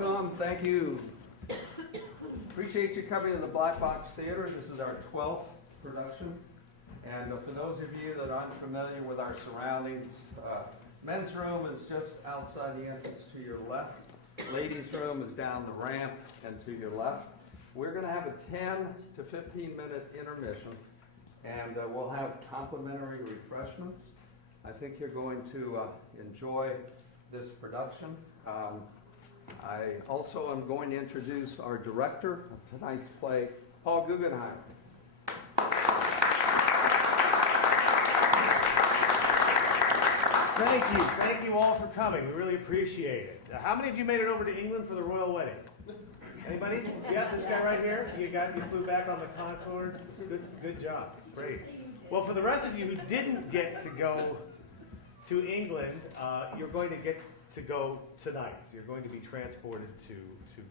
welcome. Thank you. Appreciate you coming to the Black Box Theater. This is our 12th production. And for those of you that aren't familiar with our surroundings, men's room is just outside the entrance to your left. Ladies' room is down the ramp and to your left. We're going to have a 10 to 15 minute intermission, and we'll have complimentary refreshments. I think you're going to enjoy this production. I also am going to introduce our director of tonight's play, Paul Guggenheimer. Thank you all for coming. We really appreciate it. How many of you made it over to England for the royal wedding? Anybody? Yeah, this guy right here. You flew back on the Concorde. Good job. Great. Well, for the rest of you who didn't get to go to England, you're going to get to go tonight. You're going to be transported to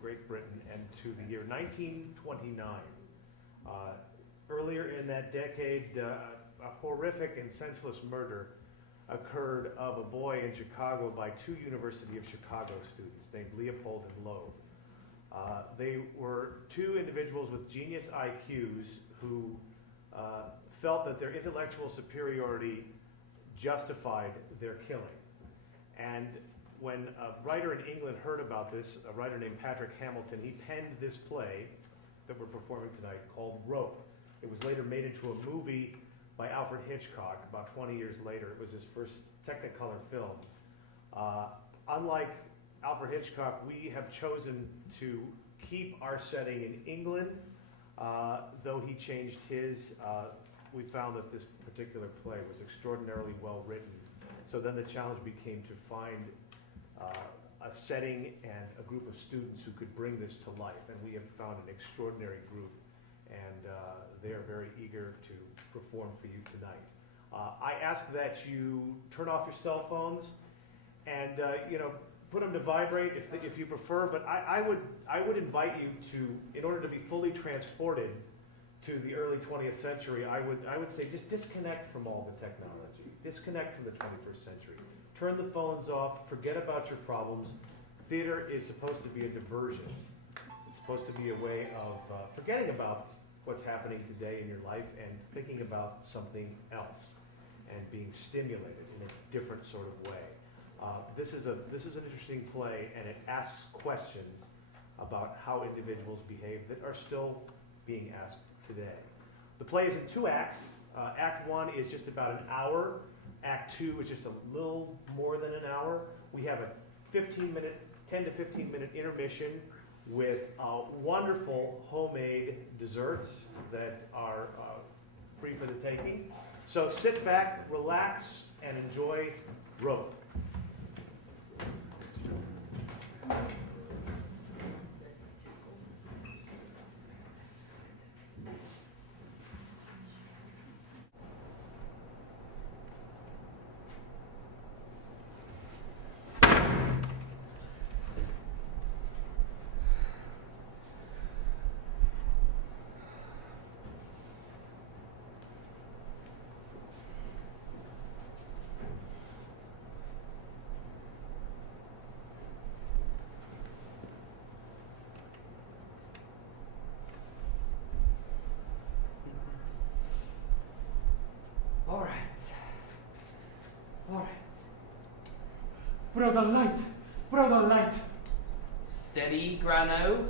Great Britain and to the year 1929. Earlier in that decade, a horrific and senseless murder occurred of a boy in Chicago by two University of Chicago students named Leopold and Loeb. They were two individuals with genius IQs who felt that their intellectual superiority justified their killing. And when a writer in England heard about this, a writer named Patrick Hamilton, he penned this play that we're performing tonight called Rope. It was later made into a movie by Alfred Hitchcock about 20 years later. It was his first Technicolor film. Unlike Alfred Hitchcock, we have chosen to keep our setting in England. Though he changed his, we found that this particular play was extraordinarily well written. So then the challenge became to find a setting and a group of students who could bring this to life. And we have found an extraordinary group, and they are very eager to perform for you tonight. I ask that you turn off your cell phones and put them to vibrate if you prefer. But I would invite you to, in order to be fully transported to the early 20th century, I would say just disconnect from all the technology. Disconnect from the 21st century. Turn the phones off. Forget about your problems. Theater is supposed to be a diversion. It's supposed to be a way of forgetting about what's happening today in your life and thinking about something else and being stimulated in a different sort of way. This is an interesting play, and it asks questions about how individuals behave that are still being asked today. The play is in 2 acts. Act 1 is just about an hour. Act 2 is just a little more than an hour. We have a 10 to 15 minute intermission with wonderful homemade desserts that are free for the taking. So sit back, relax, and enjoy Rope. All right. Brother light. Steady, Grano.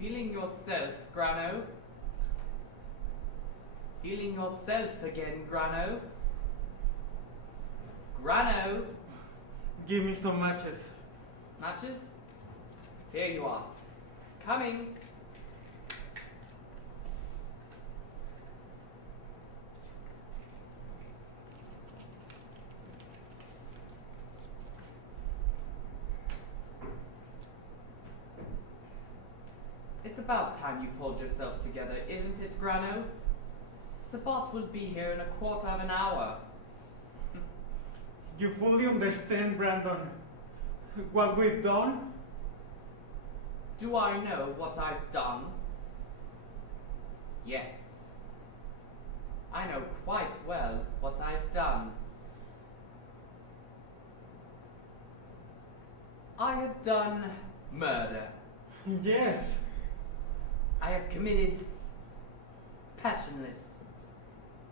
Feeling yourself, Grano? Feeling yourself again, Grano? Grano? Give me some matches. Matches? Here you are. Coming. about time you pulled yourself together, isn't it, Grano? Sabot will be here in a quarter of an hour. You fully understand, Brandon, what we've done? Do I know what I've done? Yes. I know quite well what I've done. I have done murder. Yes. I have committed passionless,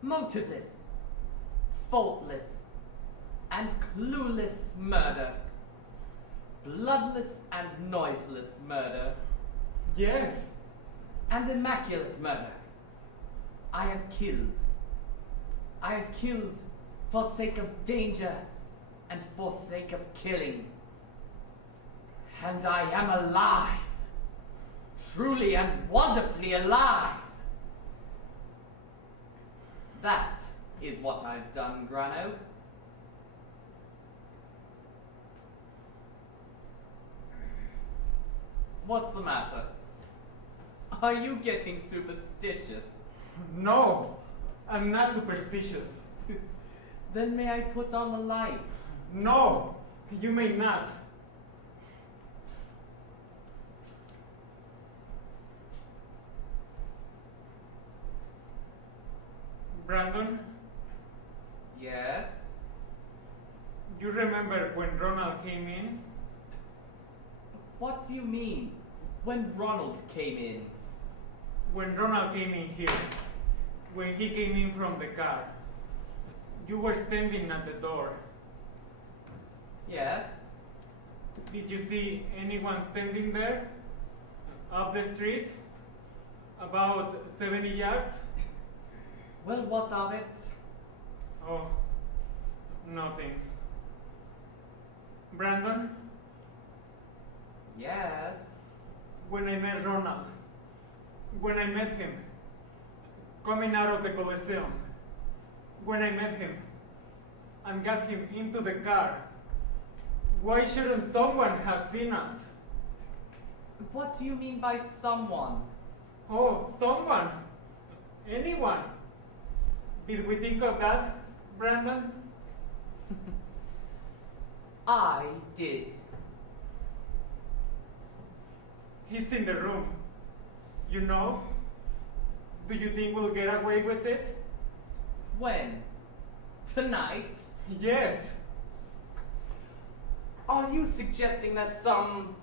motiveless, faultless, and clueless murder. Bloodless and noiseless murder. Yes. And immaculate murder. I have killed. I have killed for sake of danger and for sake of killing. And I am alive. Truly and wonderfully alive. That is what I've done, Grano. What's the matter? Are you getting superstitious? No, I'm not superstitious. Then may I put on the light? No, you may not. Brandon, Yes? you remember when Ronald came in? What do you mean? When Ronald came in? When Ronald came in here, when he came in from the car, you were standing at the door. Yes? Did you see anyone standing there? Up the street? About 70 yards? Well, what of it? Oh, nothing. Brandon, Yes? when I met Ronald, when I met him, coming out of the Coliseum, when I met him and got him into the car, why shouldn't someone have seen us? What do you mean by someone? Oh, someone. Anyone. Did we think of that, Brandon? I did. He's in the room. You know? Do you think we'll get away with it? When? Tonight? Yes. Are you suggesting that some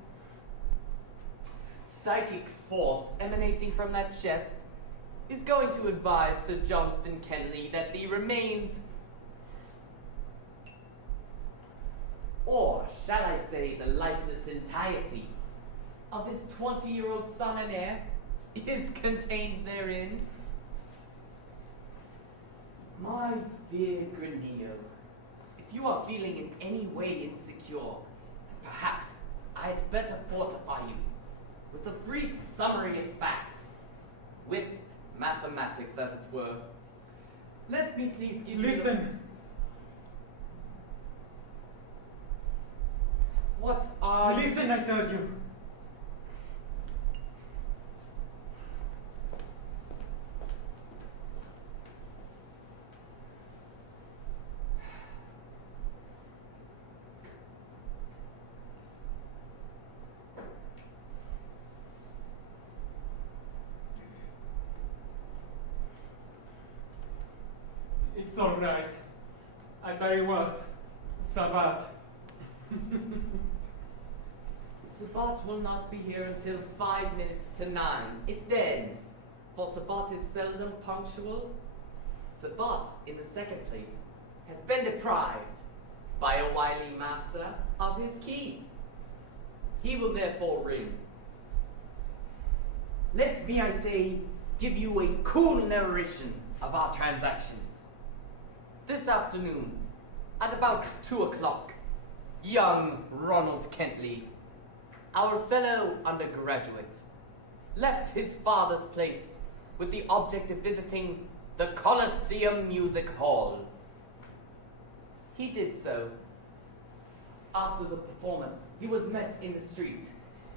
psychic force emanating from that chest is going to advise Sir Johnstone Kentley that the remains, or shall I say the lifeless entirety, of his 20-year-old son and heir is contained therein? My dear Granillo, if you are feeling in any way insecure, perhaps I had better fortify you with a brief summary of facts, with mathematics as it were. Let me please give you Listen. What are Listen, I tell you. It's all right. I thought it was Sabot. Sabot will not be here until 5 minutes to 9. If then, for Sabot is seldom punctual. Sabot, in the second place, has been deprived by a wily master of his key. He will therefore ring. Let me, I say, give you a cool narration of our transactions. This afternoon, at about 2 o'clock, young Ronald Kentley, our fellow undergraduate, left his father's place with the object of visiting the Coliseum Music Hall. He did so. After the performance, he was met in the street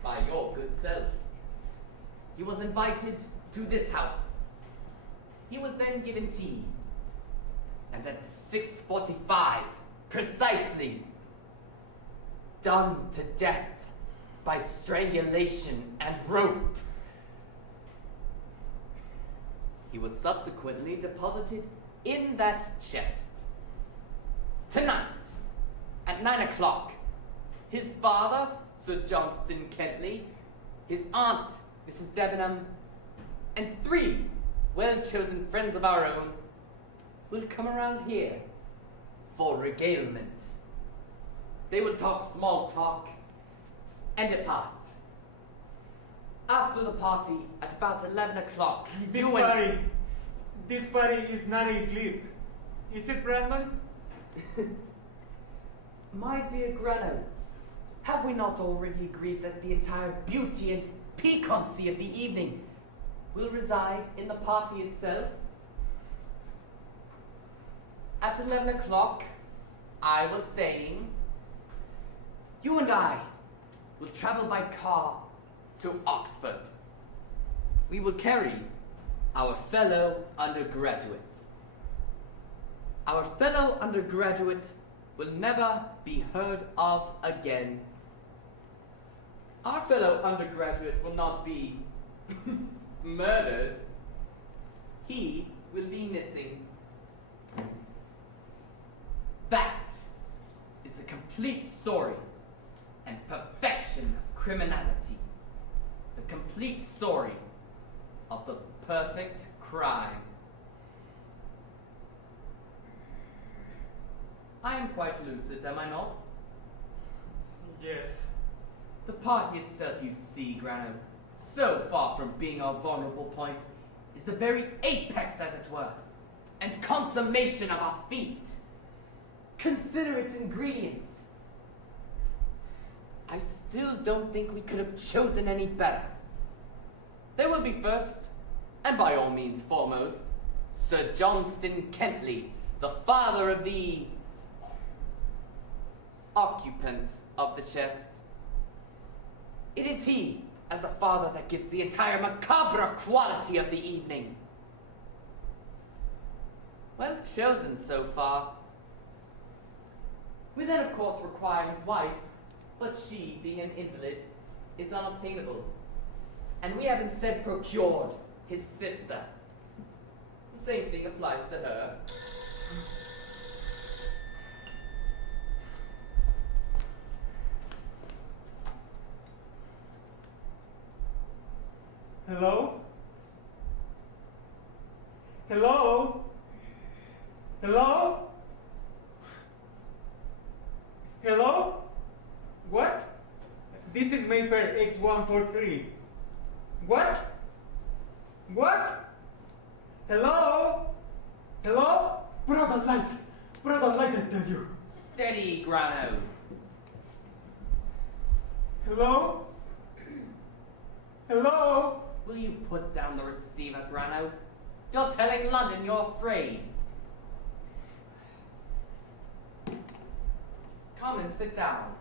by your good self. he was invited to this house. He was then given tea. And at 6:45, precisely, done to death by strangulation and rope. He was subsequently deposited in that chest. Tonight, at 9 o'clock, his father, Sir Johnstone Kentley, his aunt, Mrs. Debenham, and 3 well-chosen friends of our own will come around here for regalement. They will talk small talk and depart. After the party, at about 11 o'clock, This party is not asleep. Is it, Brandon? My dear Granillo, have we not already agreed that the entire beauty and piquancy of the evening will reside in the party itself? At 11 o'clock, I was saying, you and I will travel by car to Oxford. We will carry our fellow undergraduate. Our fellow undergraduate will never be heard of again. Our fellow undergraduate will not be murdered. He will be missing. That is the complete story and perfection of criminality. The complete story of the perfect crime. I am quite lucid, am I not? Yes. The party itself, you see, Granillo, so far from being our vulnerable point, is the very apex, as it were, and consummation of our feat. Consider its ingredients. I still don't think we could have chosen any better. There will be first, and by all means foremost, Sir Johnstone Kentley, the father of the occupant of the chest. It is he, as the father, that gives the entire macabre quality of the evening. Well chosen so far. We then, of course, require his wife, but she, being an invalid, is unobtainable. And we have instead procured his sister. The same thing applies to her. Hello? Hello? Hello? Hello? What? This is Mayfair X143. What? What? Hello? Hello? Put out the light! Put out the light, I tell you! Steady, Grano. Hello? Hello? Will you put down the receiver, Grano? You're telling London you're afraid. Come and sit down.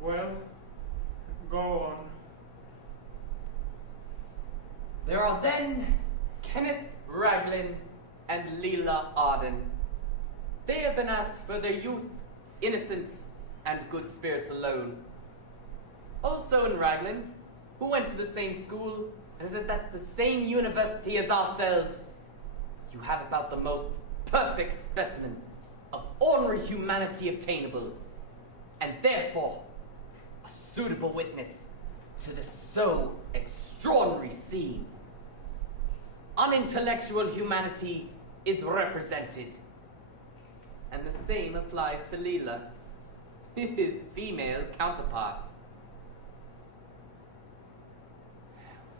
Well, go on. There are then Kenneth Raglan and Leila Arden, They have been asked for their youth, innocence, and good spirits alone. Also in Raglan, who went to the same school and is at the same university as ourselves, you have about the most perfect specimen of ornery humanity obtainable, and therefore a suitable witness to this so extraordinary scene. Unintellectual humanity is represented, and the same applies to Leila, his female counterpart.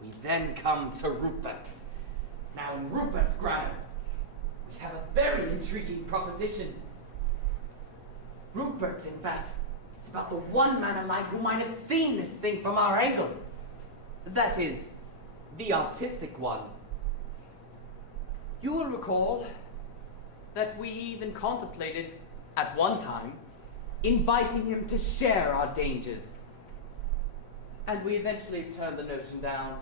We then come to Rupert. Now in Rupert's grammar, we have a very intriguing proposition. Rupert, in fact, is about the one man alive who might have seen this thing from our angle. That is, the artistic one. You will recall that we even contemplated, at one time, inviting him to share our dangers. And we eventually turned the notion down,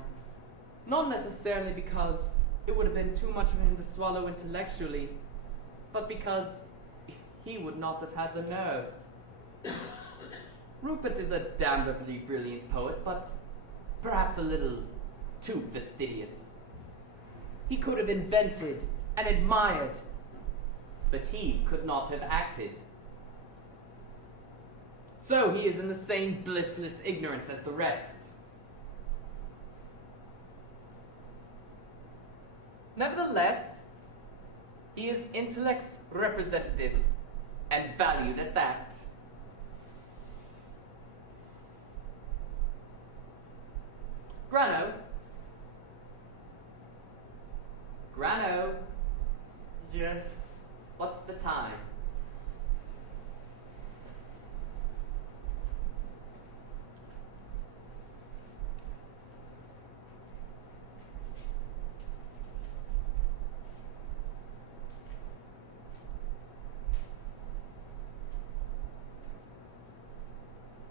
not necessarily because it would have been too much for him to swallow intellectually, but because he would not have had the nerve. Rupert is a damnably brilliant poet, but perhaps a little too fastidious. He could have invented and admired, but he could not have acted. So he is in the same blissless ignorance as the rest. Nevertheless, he is intellect's representative, and valued at that. Grano? Grano, Yes. what's the time?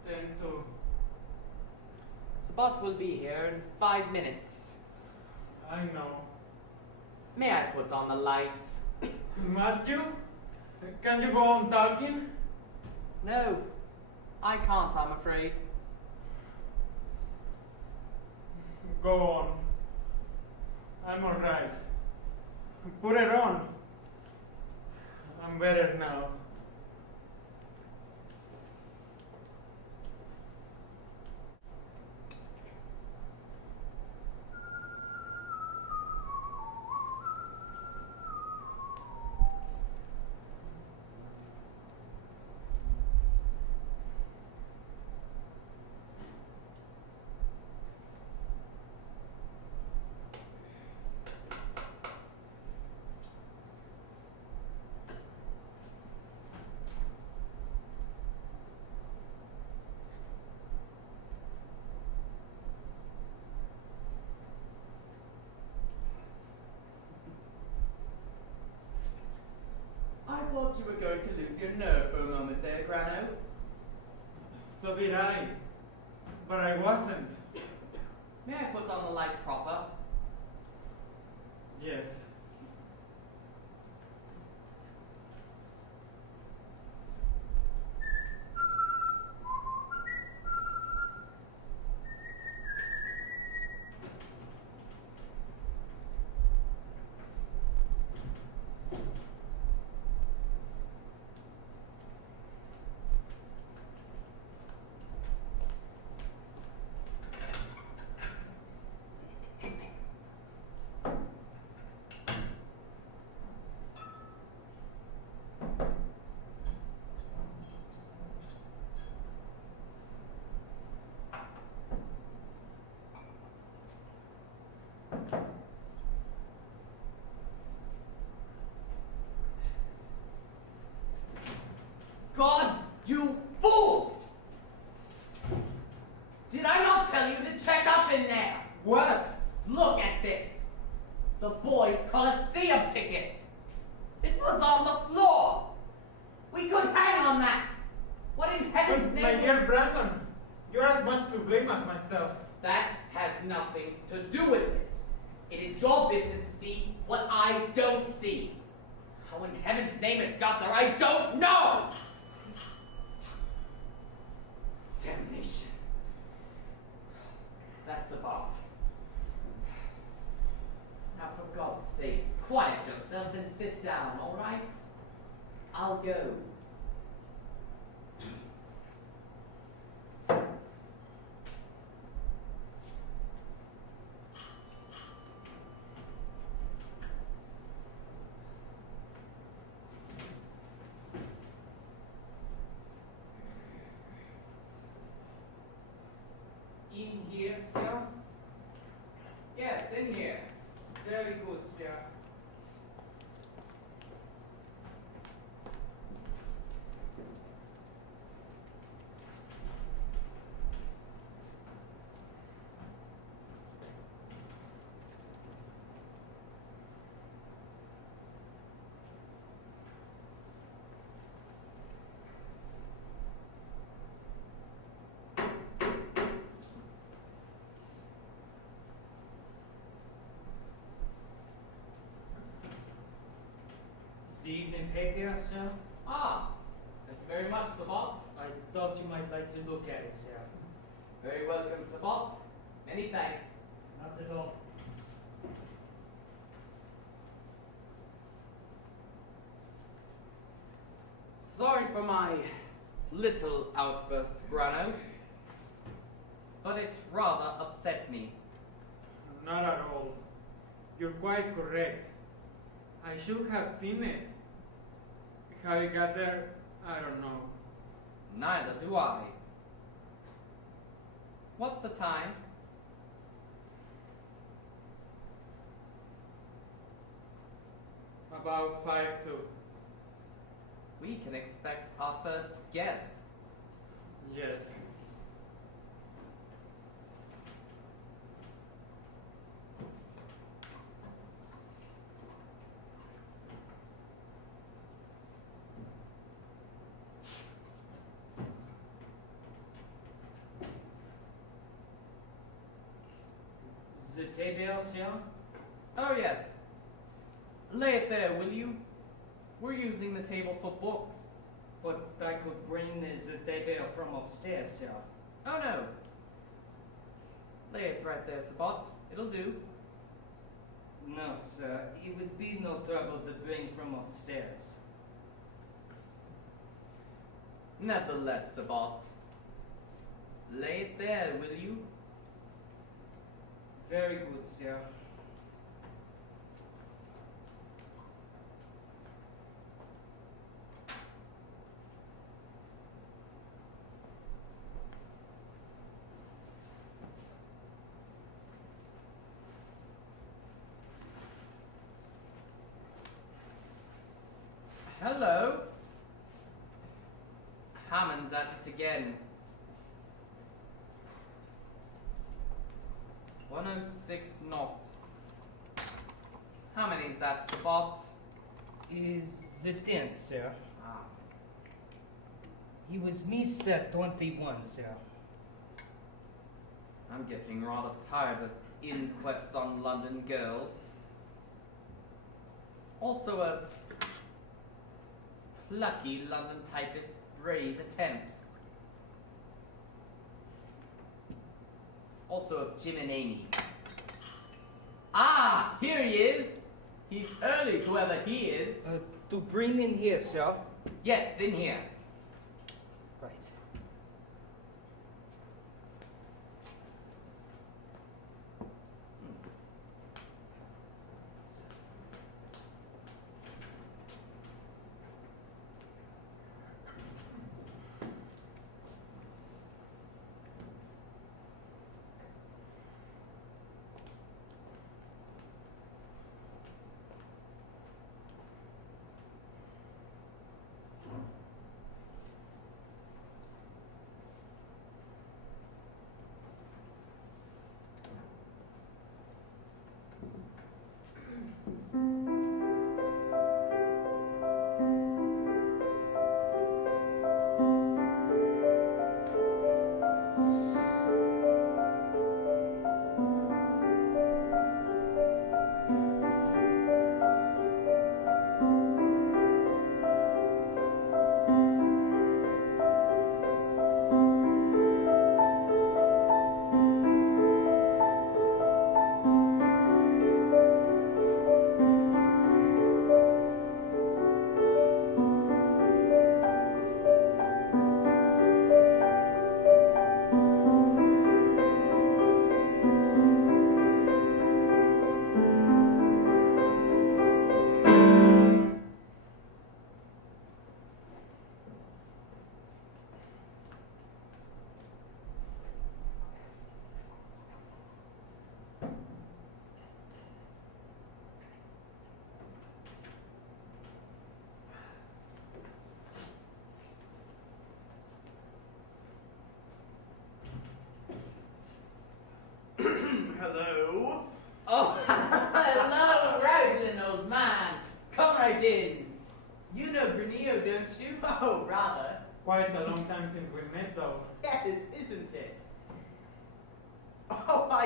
Tento. Sabot will be here in 5 minutes. I know. May I put on the light? Must you? Can you go on talking? No, I can't, I'm afraid. Go on. I'm alright. Put it on. I'm better now. I thought you were going to lose your nerve for a moment there, Grano. So did I. But I wasn't. May I put on the light proper? Yes. God, you fool! Did I not tell you to check up in there? What? Look at this. The boys' Colosseum ticket. It was on the floor. We could hang on that. What in heaven's My name? dear Brandon, you're as much to blame as myself. That has nothing to do with it. It is your business to see what I don't see. How in heaven's name it's got there, I don't know! Damnation. That's about. Now, for God's sakes, quiet yourself and sit down, all right? I'll go. In here, sir? Yes, in here. Very good, sir. The evening paper, sir? Ah, thank you very much, Sabot. I thought you might like to look at it, sir. Very welcome, Sabot. Many thanks. Not at all. Sorry for my little outburst, Grano, but it rather upset me. Not at all. You're quite correct. I should have seen it. How it got there, I don't know. Neither do I. What's the time? About 5 to. We can expect our first guest. Yes. The table, sir? Oh, yes. Lay it there, will you? We're using the table for books. But I could bring the table from upstairs, sir. Oh, no. Lay it right there, Sabot. It'll do. No, sir. It would be no trouble to bring from upstairs. Nevertheless, Sabot. Lay it there, will you? Very good, sir. Hello. Hammond at it again. 106 knot. How many's that, Sabot? Is the 10th, sir. Ah. He was Mr. 21, sir. I'm getting rather tired of inquests on London girls. Also of plucky London typists' brave attempts. Also of Jim and Amy. Ah, here he is! He's early, whoever he is. To bring in here, sir. Yes, in here. Right.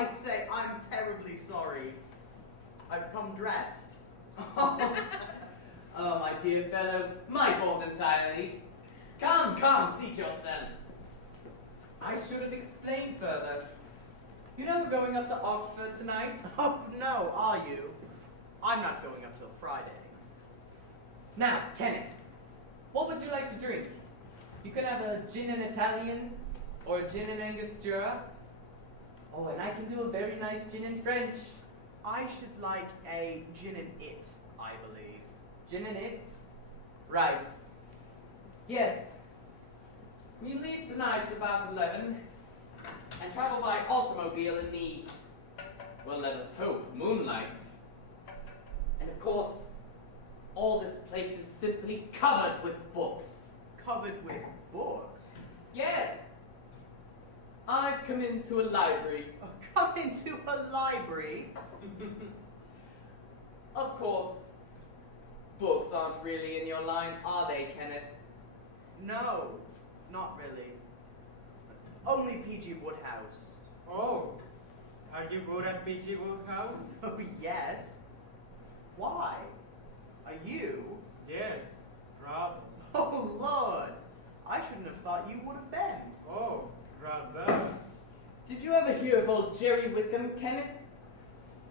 I say, I'm terribly sorry. I've come dressed. Oh, my dear fellow, my fault entirely. Come, seat yourself. I should have explained further. You know we're going up to Oxford tonight? Oh, no, are you? I'm not going up till Friday. Now, Kenneth, what would you like to drink? You can have a gin and Italian, or a gin and Angostura. Oh, and I can do a very nice gin and French. I should like a gin and it, I believe. Gin and it? Right. Yes. We leave tonight about 11 and travel by automobile in the, well, let us hope, moonlight. And of course, all this place is simply covered with books. Covered with books? Yes. I've come into a library. Oh, come into a library? Of course, books aren't really in your line, are they, Kenneth? No, not really. Only P.G. Woodhouse. Oh, are you good at P.G. Woodhouse? Oh, yes. Why? Are you? Yes, rather. Oh, Lord. I shouldn't have thought you would have been. Oh, rather. Did you ever hear of old Jerry Wickham, Kenneth?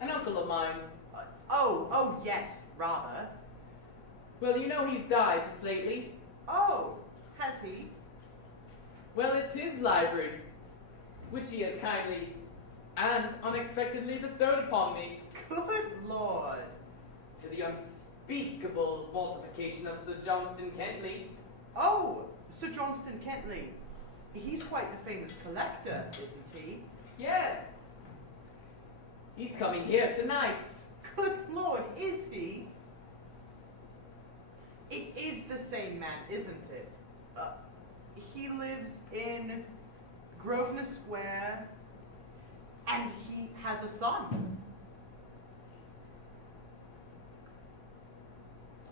An uncle of mine. Oh, yes, rather. Well, you know he's died just lately. Oh, has he? Well, it's his library, which he has kindly and unexpectedly bestowed upon me, Good Lord. to the unspeakable mortification of Sir Johnstone Kentley. Oh, Sir Johnstone Kentley. He's quite the famous collector, isn't he? Yes. He's coming here tonight. Good Lord, is he? It is the same man, isn't it? He lives in Grosvenor Square, and he has a son.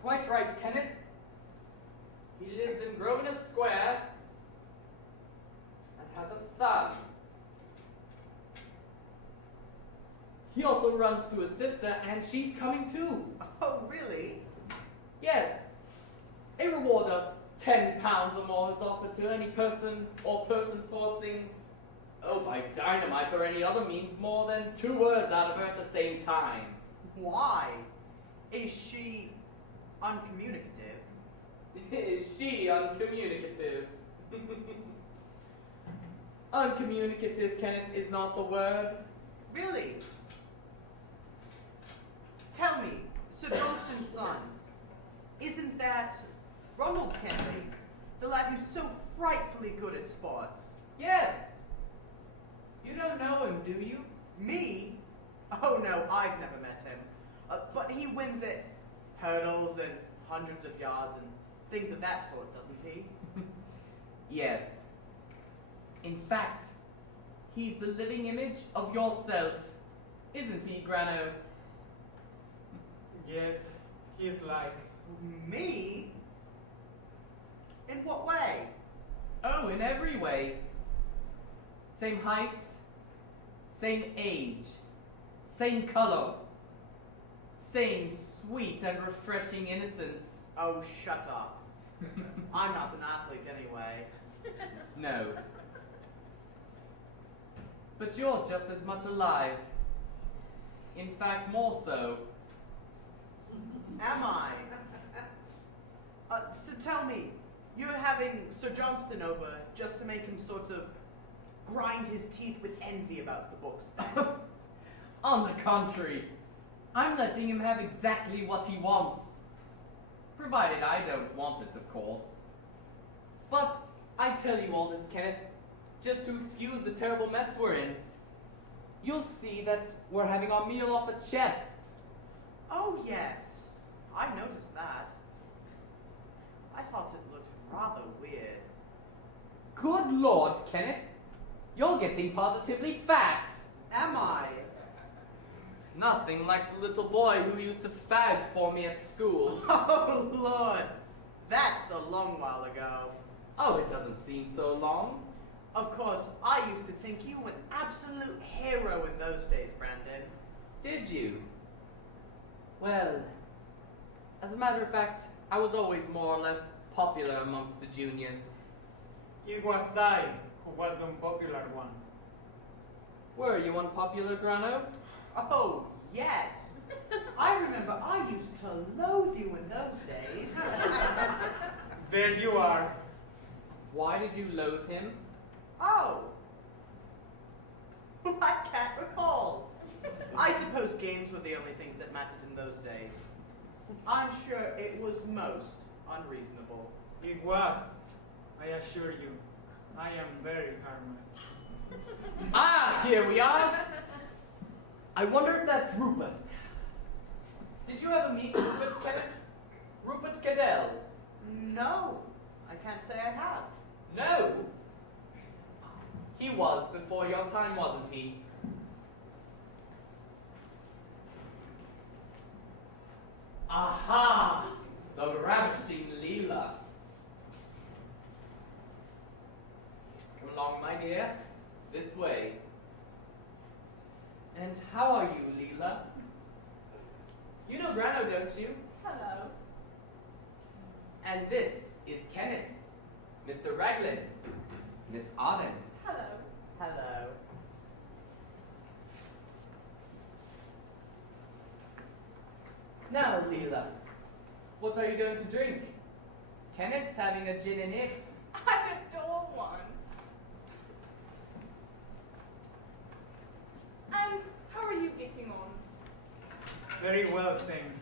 Quite right, Kenneth. He lives in Grosvenor Square and has a son. He also runs to his sister, and she's coming too. Oh, really? Yes. A reward of £10 or more is offered to any person or persons forcing, by dynamite or any other means, more than 2 words out of her at the same time. Why? Is she uncommunicative? Is she uncommunicative? Uncommunicative, Kenneth, is not the word. Really? Tell me, Sir Johnstone's son, isn't that Ronald Kentley, the lad who's so frightfully good at sports? Yes. You don't know him, do you? Me? Oh no, I've never met him. But he wins at hurdles and hundreds of yards and things of that sort, doesn't he? Yes. In fact, he's the living image of yourself, isn't he, Grano? Yes, he's like. Me? In what way? Oh, in every way. Same height, same age, same color, same sweet and refreshing innocence. Oh, shut up. I'm not an athlete anyway. No. But you're just as much alive. In fact, more so. Am I? So tell me, you're having Sir Johnstone over just to make him sort of grind his teeth with envy about the books? On the contrary, I'm letting him have exactly what he wants. Provided I don't want it, of course. But I tell you all this, Kenneth, just to excuse the terrible mess we're in. You'll see that we're having our meal off a chest. Oh, yes. I noticed that. I thought it looked rather weird. Good Lord, Kenneth. You're getting positively fat. Am I? Nothing like the little boy who used to fag for me at school. Oh, Lord. That's a long while ago. Oh, it doesn't seem so long. Of course, I used to think you were an absolute hero in those days, Brandon. Did you? Well, as a matter of fact, I was always more or less popular amongst the juniors. It was I who was the unpopular one. Were you unpopular, Grano? Oh, yes. I remember I used to loathe you in those days. There you are. Why did you loathe him? Oh. I can't recall. I suppose games were the only things that mattered in those days. I'm sure it was most unreasonable. It was, I assure you. I am very harmless. Ah, here we are! I wonder if that's Rupert. Did you ever meet Rupert Cadell? Rupert Cadell? No, I can't say I have. No! He was before your time, wasn't he? Aha! The ravishing Leila. Come along, my dear. This way. And how are you, Leila? You know Grano, don't you? Hello. And this is Kenneth, Mr. Raglan, Miss Arden. Hello. Hello. Now, Leila, what are you going to drink? Kenneth's having a gin and it. I adore one. And how are you getting on? Very well, thanks.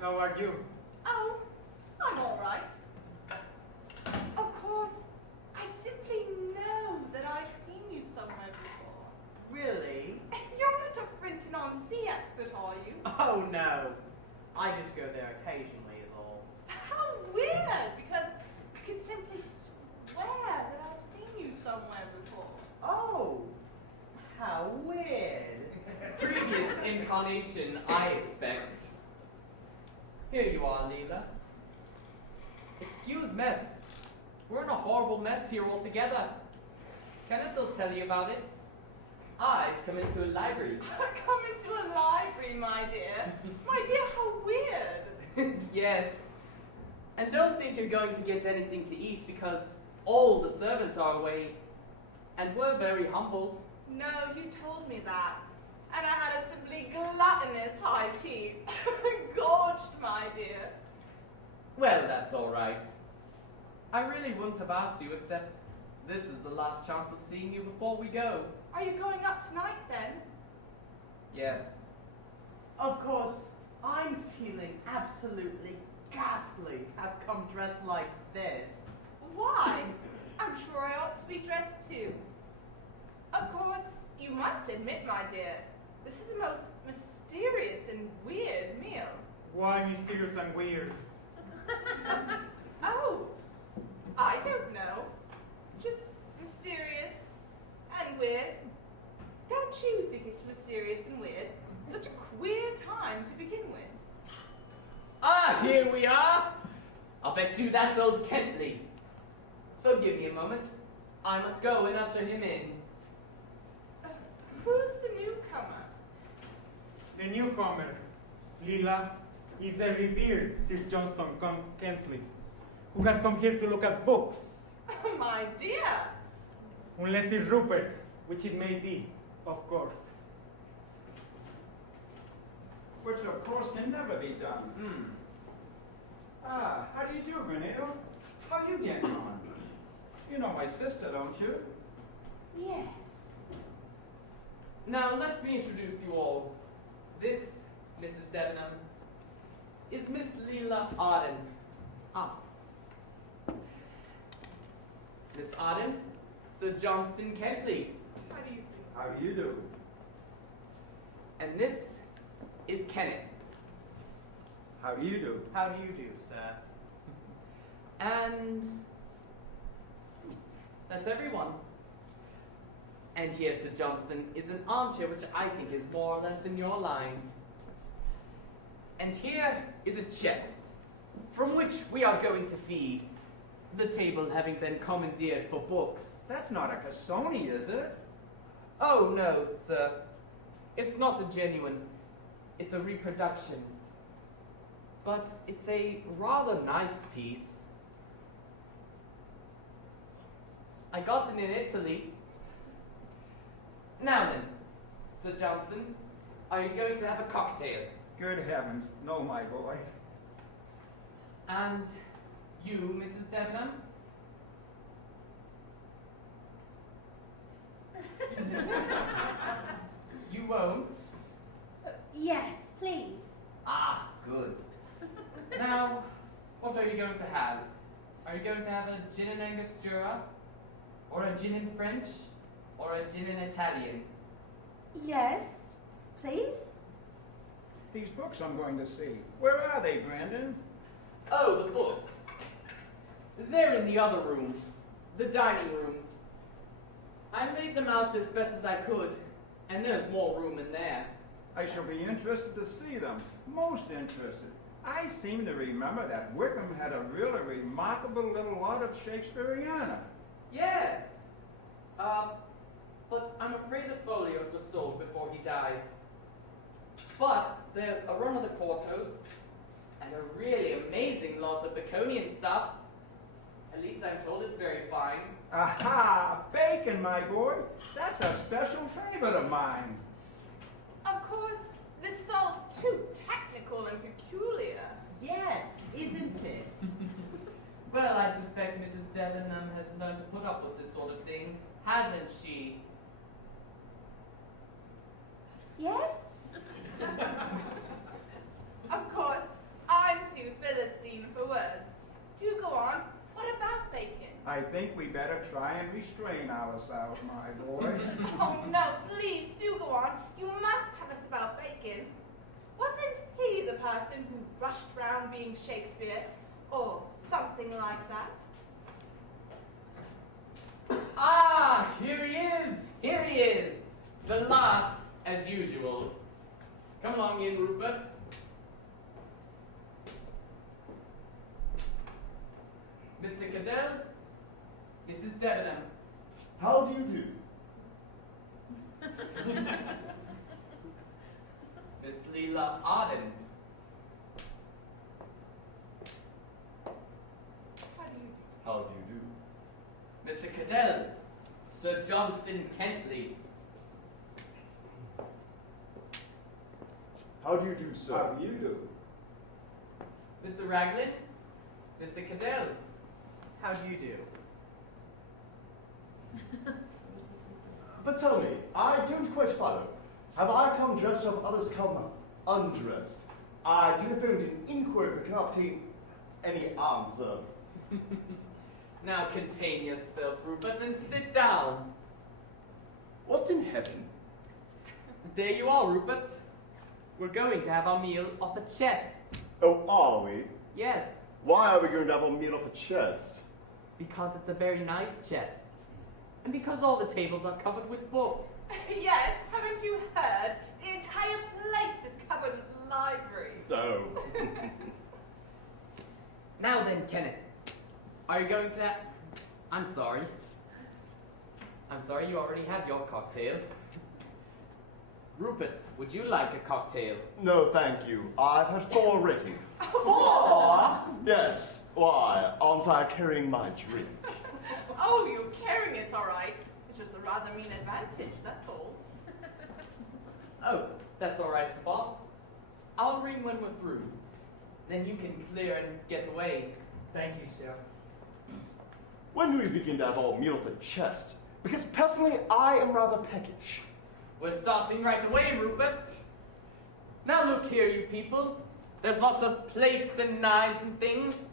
How are you? Oh, I'm all right. Of course, I simply know that I've seen you somewhere before. Really? You're not a Frenton-on-Sea expert, are you? Oh, no. I just go there occasionally is all. How weird, because I could simply swear that I've seen you somewhere before. Oh, how weird. Previous incarnation, I expect. Here you are, Leila. Excuse mess. We're in a horrible mess here altogether. Kenneth will tell you about it. I've come into a library. Come into a library, my dear. My dear, how weird. Yes. And don't think you're going to get anything to eat because all the servants are away. And we're very humble. No, you told me that. And I had a simply gluttonous high tea. Gorged, my dear. Well, that's all right. I really wouldn't have asked you except this is the last chance of seeing you before we go. Are you going up tonight, then? Yes. Of course, I'm feeling absolutely ghastly. Have come dressed like this. Why? I'm sure I ought to be dressed too. Of course, you must admit, my dear, this is a most mysterious and weird meal. Why mysterious and weird? Oh, I don't know. Just mysterious and weird. Don't you think it's mysterious and weird? Such a queer time to begin with. Ah, here we are. I'll bet you that's old Kentley. So give me a moment. I must go and usher him in. Who's the newcomer? The newcomer, Leila, is the revered Sir Johnstone Kentley, who has come here to look at books. My dear. Unless it's Rupert, which it may be, of course. Which of course can never be done. Ah, how do you do, Granillo? How you getting on? You know my sister, don't you? Yes. Now, let me introduce you all. This, Mrs. Debenham, is Miss Leila Arden. Ah. Miss Arden, Sir Johnstone Kentley. How do you do? How do you do? And this is Kenneth. How do you do? How do you do, sir? And that's everyone. And here, Sir Johnstone, is an armchair which I think is more or less in your line. And here is a chest from which we are going to feed The table having been commandeered for books. That's not a Cassoni, is it? Oh, no, sir. It's not a genuine. It's a reproduction. But it's a rather nice piece. I got it in Italy. Now then, Sir Johnson, are you going to have a cocktail? Good heavens, no, my boy. And you, Mrs. Debenham? You won't? Yes, please. Ah, good. Now, what are you going to have? Are you going to have a gin and angostura? Or a gin in French? Or a gin in Italian? Yes, please. These books I'm going to see, where are they, Brandon? Oh, the books. They're in the other room. The dining room. I laid them out as best as I could, and there's more room in there. I shall be interested to see them, most interested. I seem to remember that Wickham had a really remarkable little lot of Shakespeareana. Yes. But I'm afraid the folios were sold before he died. But there's a run of the quartos, and a really amazing lot of Baconian stuff. At least I'm told it's very fine. Aha! Bacon, my boy! That's a special favorite of mine. Of course, this is all too technical and peculiar. Yes, isn't it? Well, I suspect Mrs. Debenham has learned to put up with this sort of thing, hasn't she? Yes? Of course, I'm too Philistine for words. Do go on. What about bacon? I think we better try and restrain ourselves, my boy. Oh no, please do go on. You must tell us about bacon. Wasn't he the person who rushed round being Shakespeare? Or something like that? Ah, here he is! Here he is! The last, as usual. Come along in, Rupert. Mr. Cadell, Mrs. Debenham. How do you do? Miss Leila Arden. How do you do? How do you do? Mr. Cadell, Sir Johnstone Kentley. How do you do, sir? How do you do? Mr. Raglan, Mr. Cadell. How do you do? But tell me, I don't quite follow. Have I come dressed up, others come undressed? I telephoned an inquiry but cannot obtain any answer. Now contain yourself, Rupert, and sit down. What's in heaven? There you are, Rupert. We're going to have our meal off a chest. Oh, are we? Yes, Why are we going to have a meal off a chest? because it's a very nice chest. And because all the tables are covered with books. Yes, haven't you heard? The entire place is covered with library. Oh. Now then, Kenneth, are you going to... I'm sorry, you already had your cocktail. Rupert, would you like a cocktail? No, thank you. I've had 4 already. 4? Yes. Why? Aren't I carrying my drink? Oh, you're carrying it all right. It's just a rather mean advantage, that's all. Oh, that's all right, Sabot. I'll ring when we're through. Then you can clear and get away. Thank you, sir. When do we begin to have our meal off a chest? Because personally, I am rather peckish. We're starting right away, Rupert. Now look here, you people. There's lots of plates and knives and things.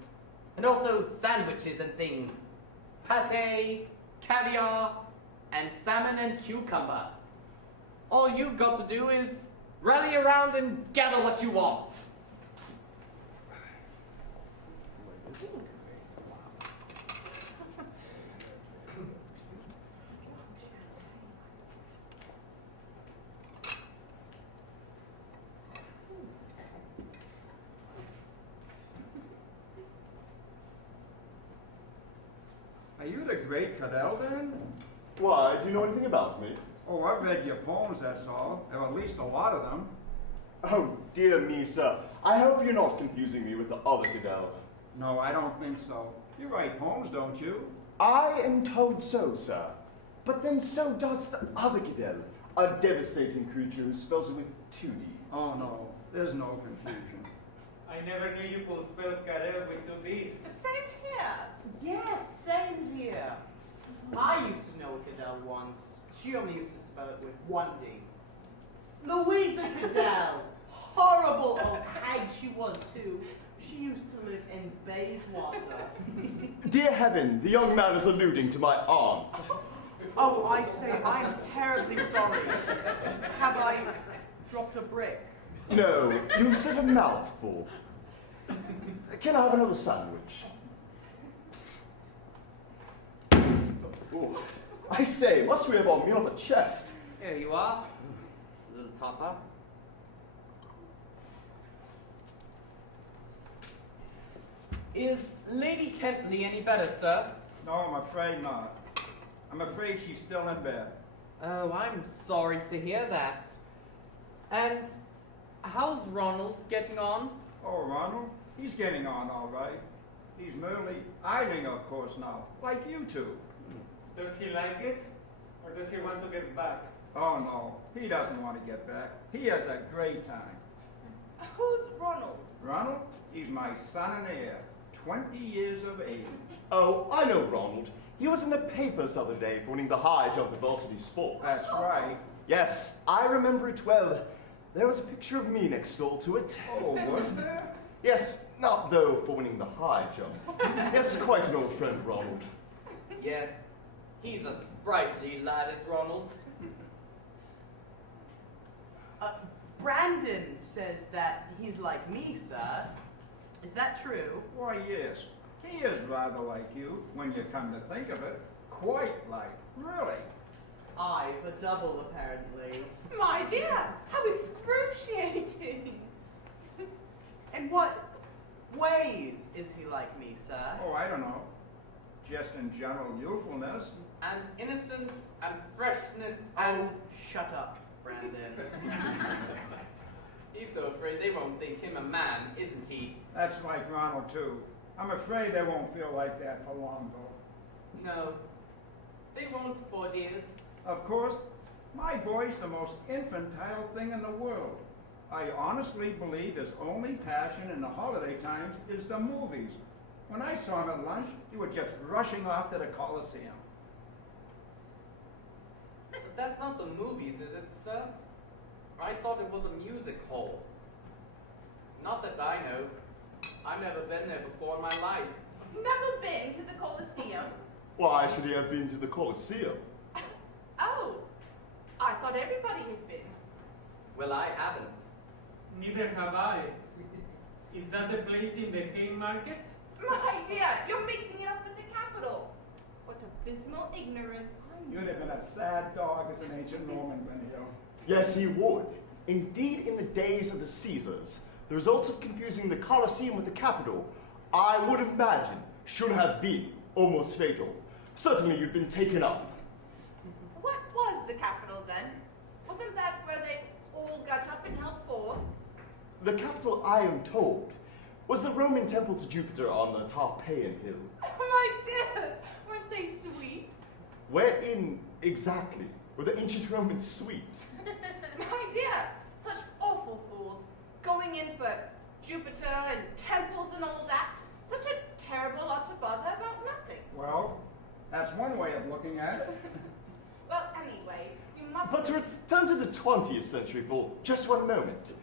And also sandwiches and things. Pate, caviar, and salmon and cucumber. All you've got to do is rally around and gather what you want. great Cadell, then? Why, do you know anything about me? Oh, I've read your poems, that's all. Or at least a lot of them. Oh, dear me, sir. I hope you're not confusing me with the other Cadell. No, I don't think so. You write poems, don't you? I am told so, sir. But then so does the other Cadell, a devastating creature who spells it with 2 Ds. Oh, no. There's no confusion. I never knew you could spell Cadell with 2 Ds. Same here. Yes, same here. I used to know a Cadell once. She only used to spell it with 1 D. Louisa Cadell! Horrible old hag she was, too. She used to live in Bayswater. Dear heaven, the young man is alluding to my aunt. Oh, I say, I'm terribly sorry. Have I dropped a brick? No, you've said a mouthful. Can I have another sandwich? Oh, I say, must we have our meal of a chest? Here you are. It's a little topper. Is Lady Kentley any better, sir? No, I'm afraid not. I'm afraid she's still in bed. Oh, I'm sorry to hear that. And how's Ronald getting on? Oh, Ronald? He's getting on all right. He's merely idling, of course, now, like you two. Does he like it? Or does he want to get back? Oh, no. He doesn't want to get back. He has a great time. Who's Ronald? Ronald? He's my son and heir. 20 years of age. Oh, I know Ronald. He was in the papers the other day for winning the high jump at varsity sports. That's right. Yes, I remember it well. There was a picture of me next door to it. Oh, was there? Yes, not though for winning the high jump. Yes, quite an old friend, Ronald. Yes, he's a sprightly lad, is Ronald. Brandon says that he's like me, sir. Is that true? Why, yes. He is rather like you, when you come to think of it. Quite like, really. I, the double, apparently. My dear, how excruciating. In what ways is he like me, sir? Oh, I don't know. Just in general youthfulness. And innocence and freshness Oh, and... shut up, Brandon. He's so afraid they won't think him a man, isn't he? That's like Ronald, too. I'm afraid they won't feel like that for long, though. No, they won't, poor dears. Of course, my boy's the most infantile thing in the world. I honestly believe his only passion in the holiday times is the movies. When I saw him at lunch, he was just rushing off to the Coliseum. But that's not the movies, is it, sir? I thought it was a music hall. Not that I know. I've never been there before in my life. Never been to the Colosseum? Why should he have been to the Coliseum? Oh, I thought everybody had been. Well, I haven't. Neither have I. Is that the place in the Haymarket? My dear, you're mixing it up with the Capitol. What abysmal ignorance. You'd have been a sad dog as an ancient Roman, Granillo. Yes, he would. Indeed, in the days of the Caesars, the results of confusing the Colosseum with the Capitol, I would have imagined, should have been almost fatal. Certainly you'd been taken up. What was the Capitol then? Wasn't that where they all got up and held forth? The capital, I am told, was the Roman temple to Jupiter on the Tarpeian Hill. My dears, weren't they sweet? Wherein exactly were the ancient Romans sweet? My dear, such awful fools, going in for Jupiter and temples and all that. Such a terrible lot to bother about nothing. Well, that's one way of looking at it. Well, anyway, you must... But to return to the 20th century for just one moment,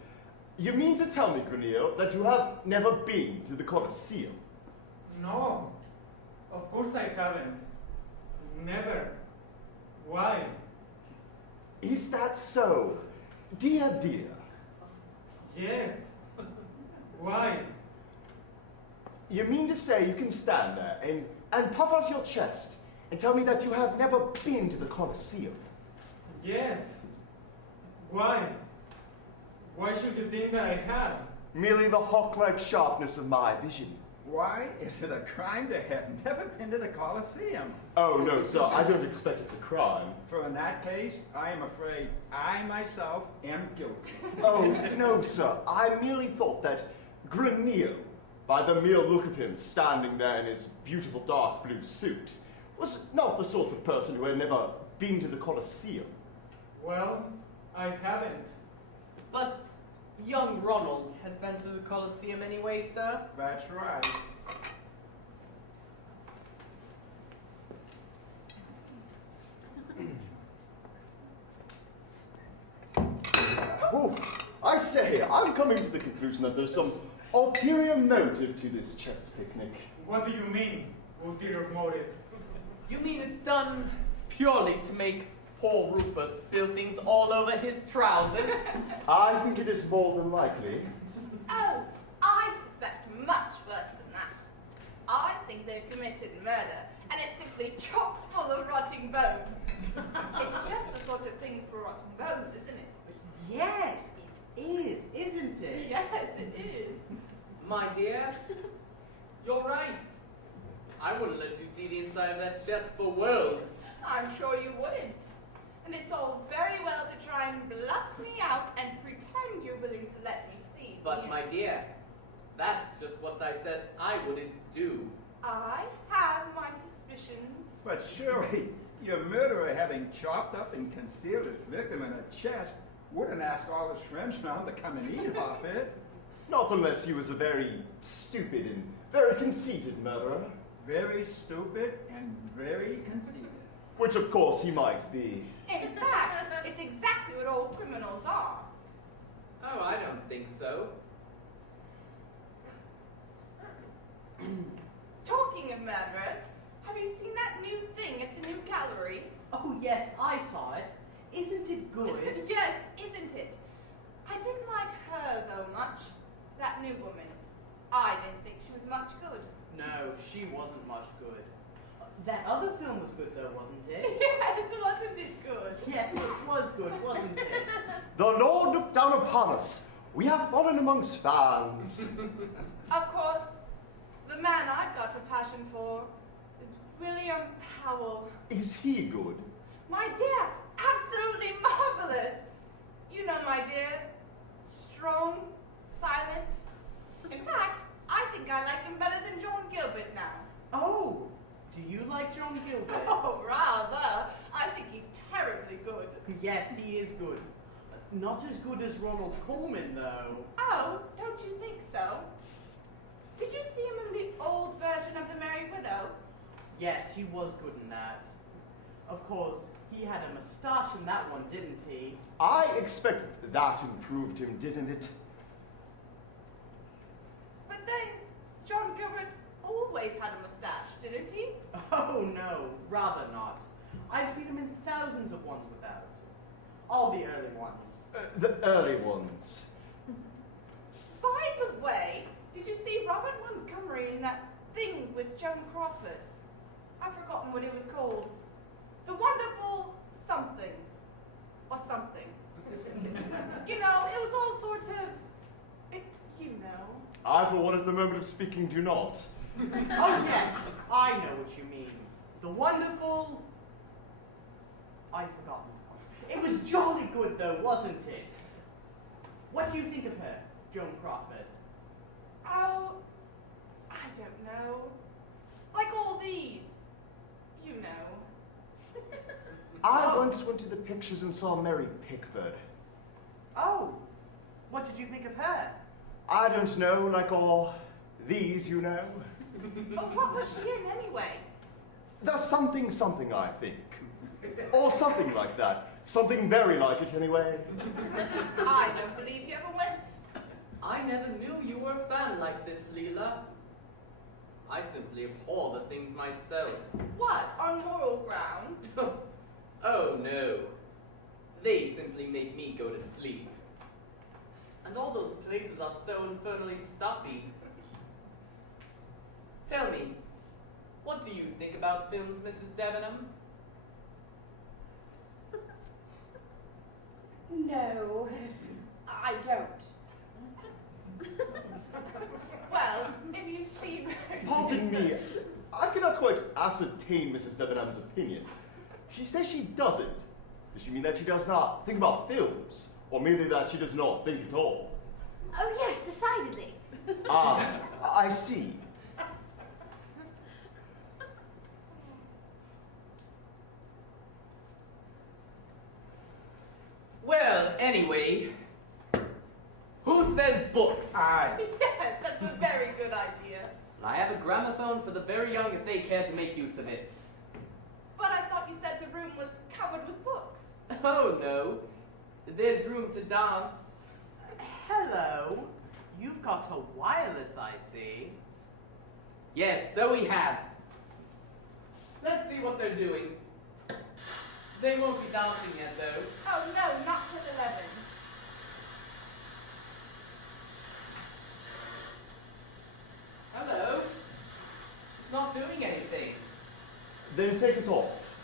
you mean to tell me, Granillo, that you have never been to the Colosseum? No, of course I haven't. Never. Why? Is that so? Dear, dear. Yes. Why? You mean to say you can stand there and puff out your chest and tell me that you have never been to the Colosseum? Yes. Why? Why should you think that I have? Merely the hawk-like sharpness of my vision. Why is it a crime to have never been to the Colosseum? Oh, no, sir, I don't expect it's a crime. For in that case, I am afraid I myself am guilty. Oh, no, sir, I merely thought that Granillo, by the mere look of him standing there in his beautiful dark blue suit, was not the sort of person who had never been to the Colosseum. Well, I haven't. But young Ronald has been to the Colosseum anyway, sir. That's right. Oh, I say, I'm coming to the conclusion that there's some ulterior motive to this chest picnic. What do you mean, ulterior motive? You mean it's done purely to make poor Rupert spill things all over his trousers? I think it is more than likely. Oh, I suspect much worse than that. I think they've committed murder, and it's simply chock full of rotting bones. It's just the sort of thing for rotting bones, isn't it? Yes, it is, isn't it? Yes, it is. My dear, you're right. I wouldn't let you see the inside of that chest for worlds. I'm sure you wouldn't. And it's all very well to try and bluff me out and pretend you're willing to let me see. But my dear, that's just what I said I wouldn't do. I have my suspicions. But surely, your murderer having chopped up and concealed his victim in a chest wouldn't ask all his friends round to come and eat off it. Not unless he was a very stupid and very conceited murderer. Very stupid and very conceited. Which, of course, he might be. In fact, it's exactly what all criminals are. Oh, I don't think so. Talking of murderers, have you seen that new thing at the new gallery? Oh, yes, I saw it. Isn't it good? Yes, isn't it? I didn't like her, though, much. That new woman. I didn't think she was much good. No, she wasn't much good. That other film was good, though, wasn't it? Yes, wasn't it good? Yes, it was good, wasn't it? The Lord looked down upon us. We have fallen amongst fans. Of course, the man I've got a passion for is William Powell. Is he good? My dear, absolutely marvelous. You know, my dear, strong, silent. In fact, I think I like him better than John Gilbert now. Oh, do you like John Gilbert? Oh, rather. I think he's terribly good. Yes, he is good. Not as good as Ronald Colman, though. Oh, don't you think so? Did you see him in the old version of The Merry Widow? Yes, he was good in that. Of course, he had a moustache in that one, didn't he? I expect that improved him, didn't it? But then, John Gilbert always had a moustache, didn't he? Oh, no, rather not. I've seen him in thousands of ones without. All the early ones. The early ones. By the way, did you see Robert Montgomery in that thing with Joan Crawford? I've forgotten what it was called. The Wonderful Something. Or something. You know, it was all sort of... you know. I, for one, at the moment of speaking, do not. Oh, yes, I know what you mean. The wonderful... I've forgotten. It was jolly good, though, wasn't it? What do you think of her, Joan Crawford? Oh, I don't know. Like all these. You know. I once went to the pictures and saw Mary Pickford. Oh, what did you think of her? I don't know, like all these, you know. But what was she in anyway? There's something, I think. Or something like that. Something very like it, anyway. I don't believe you ever went. I never knew you were a fan like this, Leila. I simply abhor the things myself. What, on moral grounds? Oh no. They simply make me go to sleep. And all those places are so infernally stuffy. Tell me, what do you think about films, Mrs. Debenham? No, I don't. Well, if you didn't seem very... Pardon me, I cannot quite ascertain Mrs. Debenham's opinion. She says she doesn't. Does she mean that she does not think about films, or merely that she does not think at all? Oh, yes, decidedly. Ah, I see. Well, anyway, who says books? I. Yes, that's a very good idea. I have a gramophone for the very young if they care to make use of it. But I thought you said the room was covered with books. Oh no, there's room to dance. Hello. You've got a wireless, I see. Yes, so we have. Let's see what they're doing. They won't be dancing yet, though. Oh no, not till 11. Hello? It's not doing anything. Then take it off.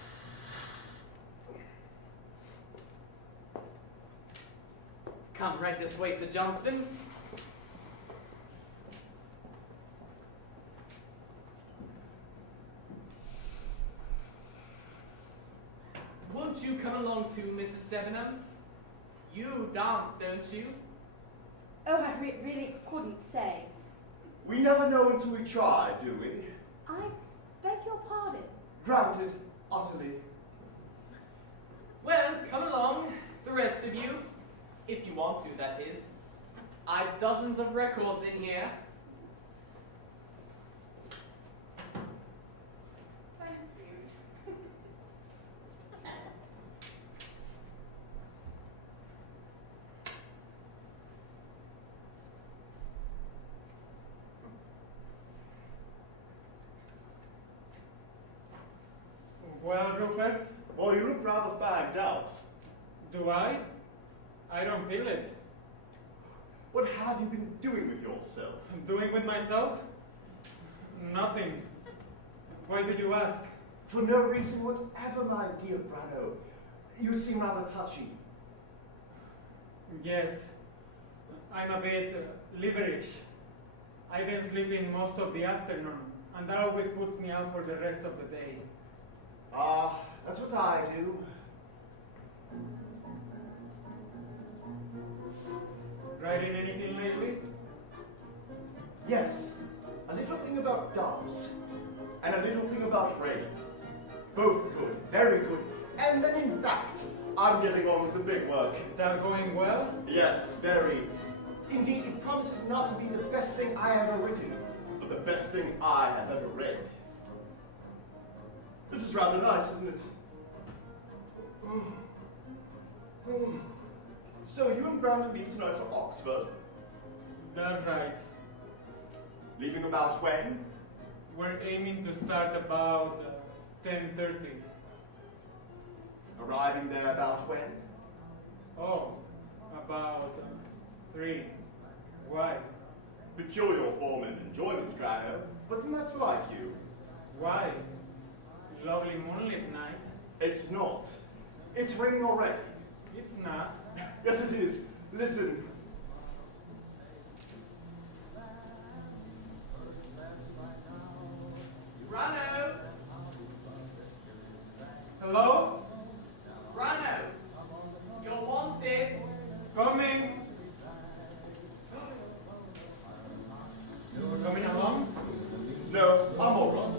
Come right this way, Sir Johnstone. Won't you come along too, Mrs. Debenham? You dance, don't you? Oh, I really couldn't say. We never know until we try, do we? I beg your pardon. Granted, utterly. Well, come along, the rest of you. If you want to, that is. I've dozens of records in here. Thank you. Well, Rupert, Well, you look rather fagged out. do I? I don't feel it. What have you been doing with yourself? Doing with myself? Nothing. Why did you ask? For no reason whatever, my dear Brano. You seem rather touchy. Yes, I'm a bit liverish. I've been sleeping most of the afternoon, and that always puts me out for the rest of the day. Ah, that's what I do. Writing anything lately? Yes, a little thing about doves, and a little thing about rain. Both good, very good, and then in fact, I'm getting on with the big work. That going well? Yes, very. Indeed, it promises not to be the best thing I have ever written, but the best thing I have ever read. This is rather nice, isn't it? So you and Brandon meet tonight for Oxford? That's right. Leaving about when? We're aiming to start about 10:30. Arriving there about when? Oh, about 3. Why? Peculiar form and enjoyment, Grano, but then that's like you. Why? Lovely moonlit night. It's not. It's raining already. It's not. Yes, it is. Listen. Rano! Hello? Rano! You're wanted! Coming! You're coming along? No, I'm all right.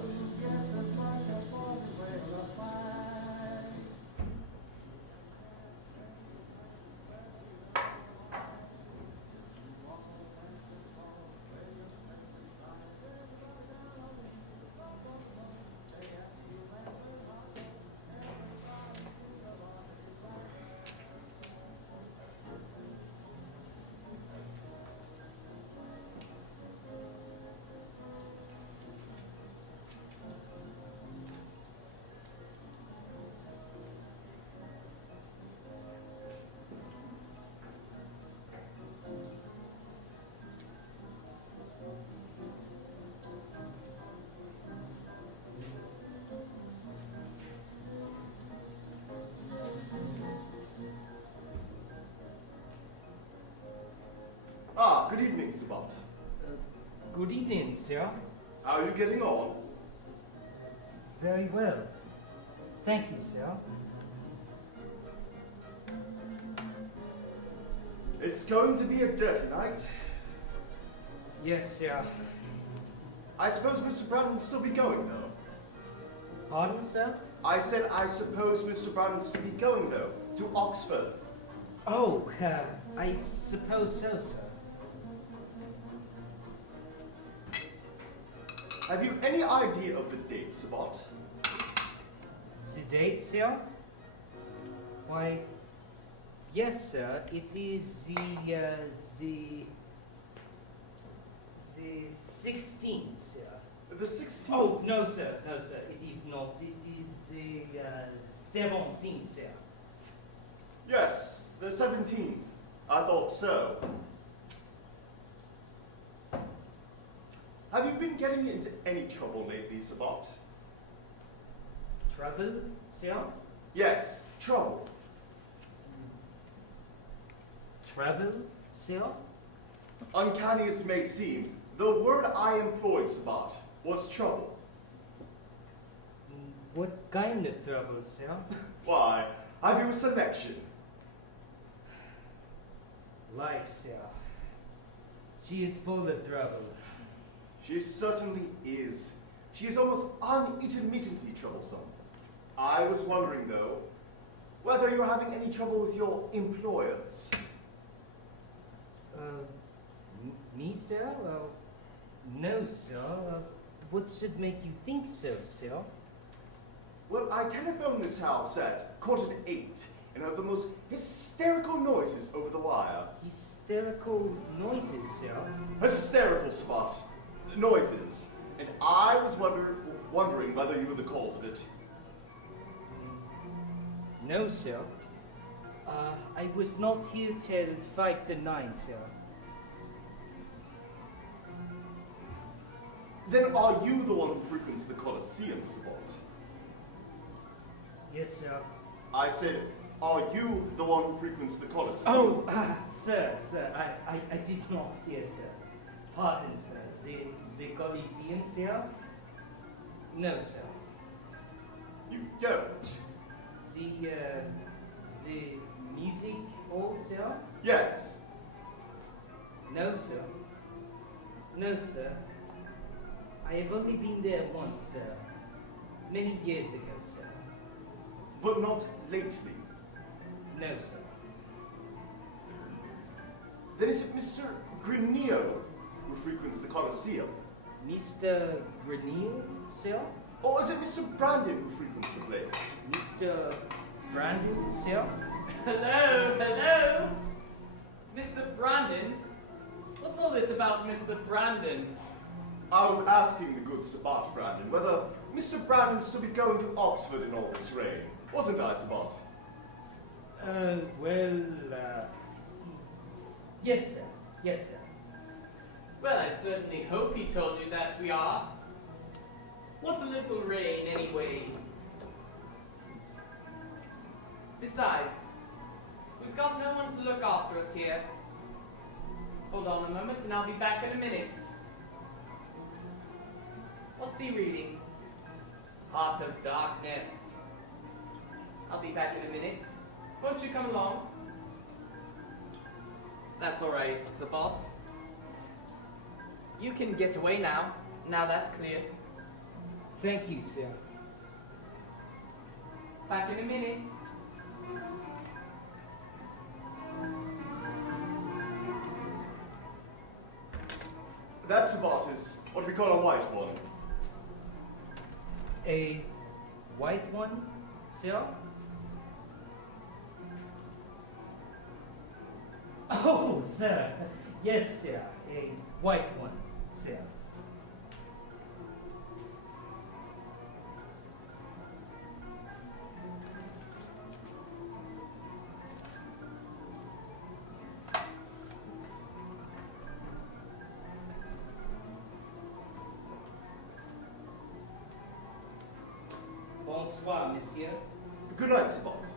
Ah, good evening, Sabot. Good evening, sir. How are you getting on? Very well. Thank you, sir. It's going to be a dirty night. Yes, sir. I suppose Mr. Brandon will still be going, though. Pardon, sir? I said I suppose Mr. Brandon's to be going, though, to Oxford. Oh, I suppose so, sir. Have you any idea of the date, Sabot? The date, sir? Why, yes, sir. It is the 16th, sir. The 16th? Oh, no, sir. No, sir. It is not. It is the 17th, sir. Yes, the 17th. I thought so. Have you been getting into any trouble lately, Sabot? Trouble, sir? Yes, trouble. Trouble, sir? Uncanny as it may seem, the word I employed, Sabot, was trouble. What kind of trouble, sir? Why, have you a selection? Life, sir. She is full of trouble. She certainly is. She is almost unintermittently troublesome. I was wondering, though, whether you're having any trouble with your employers. Me, sir? No, sir. What should make you think so, sir? Well, I telephoned this house at 8:15 and heard the most hysterical noises over the wire. Hysterical noises, sir? Hysterical, Spot. Noises. And I was wondering whether you were the cause of it. No, sir. I was not here till 5 to 9, sir. Then are you the one who frequents the Colosseum, Spot? Yes, sir. I said, are you the one who frequents the Colosseum? Oh, sir, I did not hear, sir. Pardon, sir. The Colosseum, sir? No, sir. You don't? The music hall, sir? Yes. No, sir. No, sir. I have only been there once, sir. Many years ago, sir. But not lately. No, sir. Then is it Mr. Granillo who frequents the Colosseum? Mr. Granillo, sir? Or is it Mr. Brandon who frequents the place? Mr. Brandon, sir? Hello? Mr. Brandon? What's all this about Mr. Brandon? I was asking the good Sabot, Brandon, whether Mr. Brandon's to be going to Oxford in all this rain. Wasn't I, Sabot? Yes, sir. Yes, sir. Well, I certainly hope he told you that we are. What's a little rain, anyway? Besides, we've got no one to look after us here. Hold on a moment and I'll be back in a minute. What's he reading? Heart of Darkness. I'll be back in a minute. Won't you come along? That's alright, Sabot. You can get away now. Now that's cleared. Thank you, sir. Back in a minute. That Sabot is what we call a white one. A white one, sir? Oh, sir. Yes, sir. A white one, sir. Bonsoir, monsieur. Good night, Sabot.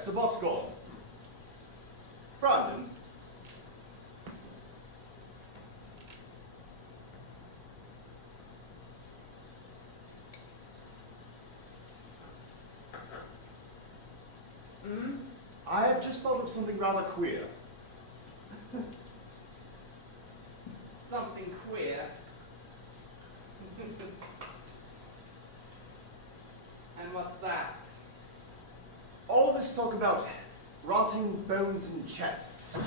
Yes, Sabot's gone. Brandon? I have just thought of something rather queer. Something queer. And what's that? All this talk about rotting bones and chests.